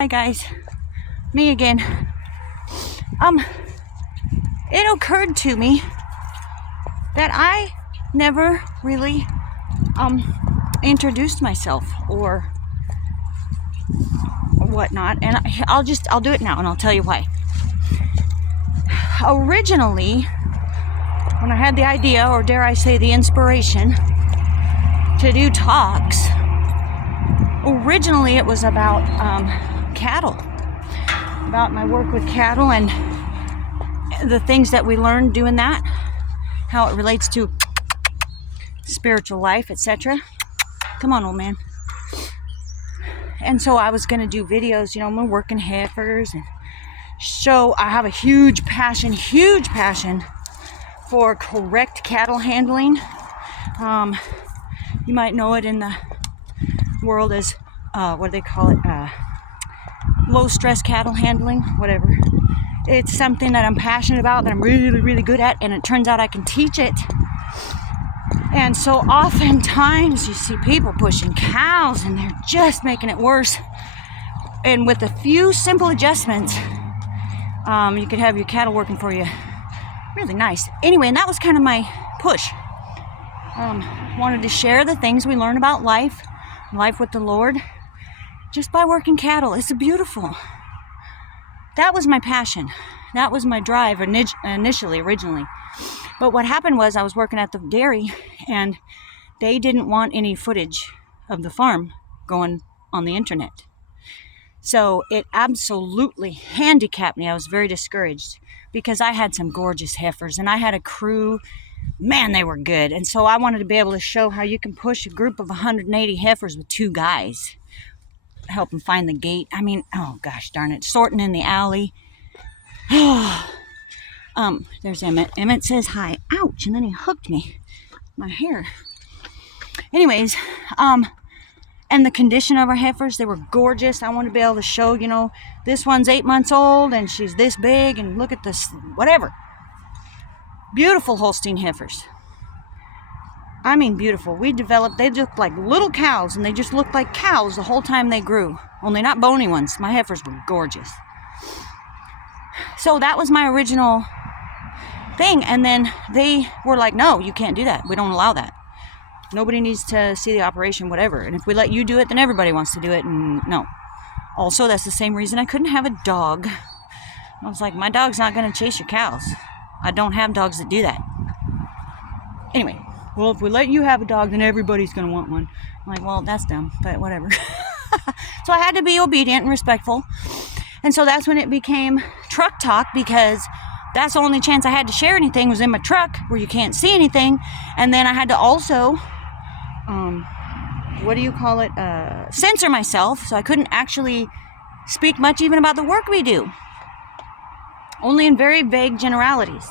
Hi guys, me again. It occurred to me that I never really introduced myself or whatnot, and I'll do it now, and I'll tell you why. Originally, when I had the idea, or dare I say the inspiration, to do talks, originally it was about cattle, about my work with cattle and the things that we learned doing that, how it relates to spiritual life, etc. Come on, old man. And so I was going to do videos, I'm working heifers and show. I have a huge passion for correct cattle handling. You might know it in the world as what do they call it? Low stress cattle handling, whatever. It's something that I'm passionate about, that I'm really, really good at, and it turns out I can teach it. And so oftentimes you see people pushing cows and they're just making it worse. And with a few simple adjustments, you could have your cattle working for you really nice. Anyway, and that was kind of my push. Wanted to share the things we learn about life with the Lord, just by working cattle. It's beautiful. That was my passion. That was my drive originally. But what happened was I was working at the dairy and they didn't want any footage of the farm going on the internet. So it absolutely handicapped me. I was very discouraged because I had some gorgeous heifers and I had a crew. Man, they were good. And so I wanted to be able to show how you can push a group of 180 heifers with 2 guys. Help them find the gate. I mean, oh gosh darn it, sorting in the alley. There's Emmett. Emmett says hi. Ouch, and then he hooked me. My hair. Anyways, and the condition of our heifers, they were gorgeous. I wanted to be able to show, this one's 8 months old and she's this big, and look at this, whatever. Beautiful Holstein heifers. I mean beautiful. They looked like little cows, and they just looked like cows the whole time they grew. Only not bony ones. My heifers were gorgeous. So that was my original thing, and then they were like, no, you can't do that. We don't allow that. Nobody needs to see the operation, whatever. And if we let you do it, then everybody wants to do it, and no. Also, that's the same reason I couldn't have a dog. I was like, my dog's not going to chase your cows. I don't have dogs that do that. Anyway. Well, if we let you have a dog, then everybody's going to want one. I'm like, well, that's dumb, but whatever. So I had to be obedient and respectful. And so that's when it became truck talk, because that's the only chance I had to share anything was in my truck where you can't see anything. And then I had to also, censor myself. So I couldn't actually speak much even about the work we do. Only in very vague generalities.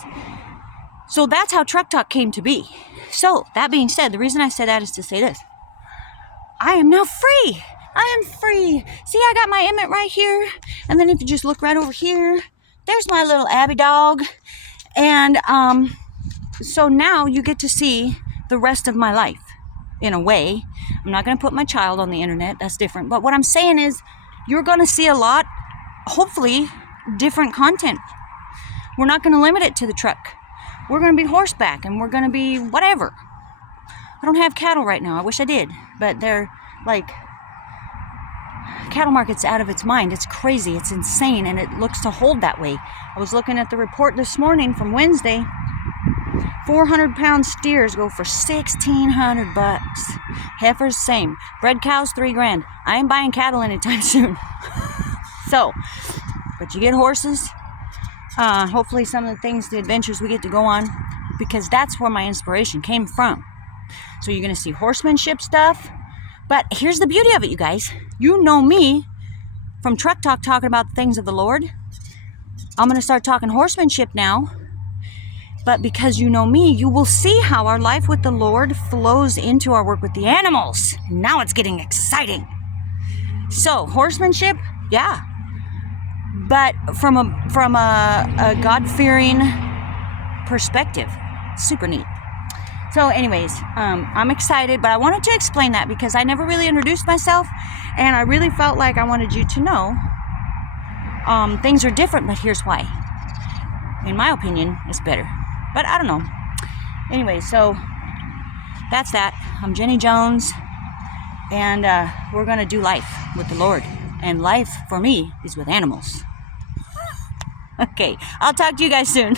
So that's how Truck Talk came to be. So, that being said, the reason I said that is to say this. I am now free. I am free. See, I got my Emmett right here. And then if you just look right over here, there's my little Abby dog. And so now you get to see the rest of my life, in a way. I'm not going to put my child on the internet. That's different. But what I'm saying is, you're going to see a lot, hopefully, different content. We're not going to limit it to the truck. We're going to be horseback, and we're going to be whatever. I don't have cattle right now. I wish I did. But they're like, cattle market's out of its mind. It's crazy. It's insane, and it looks to hold that way. I was looking at the report this morning from Wednesday. 400-pound steers go for $1,600. Heifers, same. Bred cows, $3,000. I ain't buying cattle anytime soon. So, but you get horses. Hopefully some of the adventures we get to go on, because that's where my inspiration came from. So you're going to see horsemanship stuff. But here's the beauty of it, you guys. You know me from Truck Talk talking about the things of the Lord. I'm going to start talking horsemanship now. But because you know me, you will see how our life with the Lord flows into our work with the animals. Now it's getting exciting. So horsemanship, yeah. But from a God-fearing perspective. Super neat. So anyways, I'm excited, but I wanted to explain that because I never really introduced myself, and I really felt like I wanted you to know things are different, but here's why. In my opinion, it's better. But I don't know. Anyway, so that's that. I'm Jenny Jones, and we're going to do life with the Lord. And life, for me, is with animals. Okay, I'll talk to you guys soon.